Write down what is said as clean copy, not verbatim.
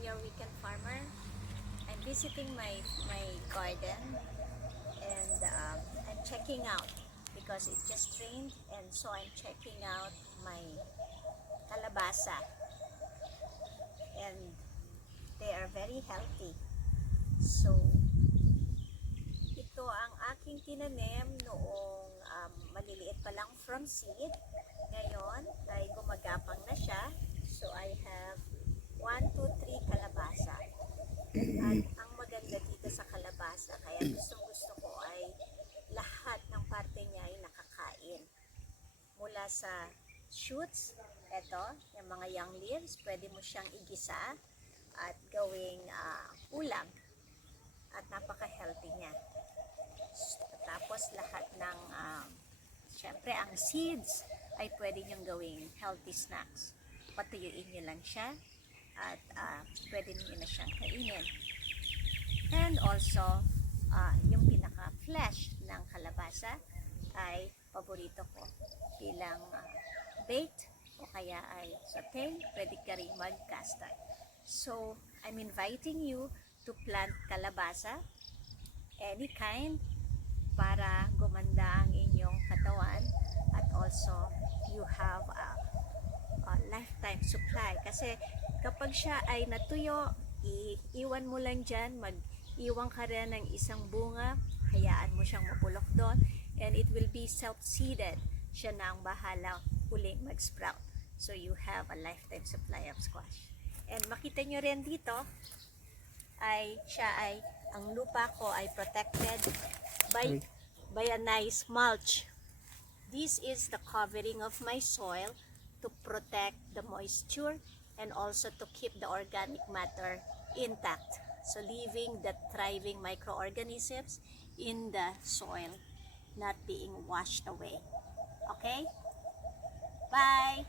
your weekend farmer. I'm visiting my garden, and I'm checking out because it just rained, and so I'm checking out my kalabasa, and they are very healthy. So ito ang aking tinanim noong maliliit pa lang from seed. Ngayon ay gumagapang na siya. So I have 1, 2, 3 kalabasa. At ang maganda dito sa kalabasa, kaya gusto ko ay lahat ng parte niya ay nakakain. Mula sa shoots, eto, yung mga young leaves, pwede mo siyang igisa at gawing ulam. At napaka-healthy niya. Tapos lahat ng, syempre ang seeds ay pwede niyong gawing healthy snacks. Patuyuin niyo lang siya at pwede niyo na siyang kainin. And also, yung pinaka-flesh ng kalabasa ay paborito ko bilang baked o kaya ay saute, pwede ka rin mag-custard. So, I'm inviting you to plant kalabasa, any kind, para gumanda ang inyong katawan at also you have a lifetime supply. Kasi kapag siya ay natuyo, iiwan mo lang dyan, mag-iwan ka rin ng isang bunga, hayaan mo siyang mapulok doon, and it will be self-seeded. Siya na ang bahala uling mag-sprout. So you have a lifetime supply of squash. And makita nyo rin dito, ang lupa ko ay protected by a nice mulch. This is the covering of my soil to protect the moisture and also to keep the organic matter intact. So leaving the thriving microorganisms in the soil, not being washed away. Okay? Bye!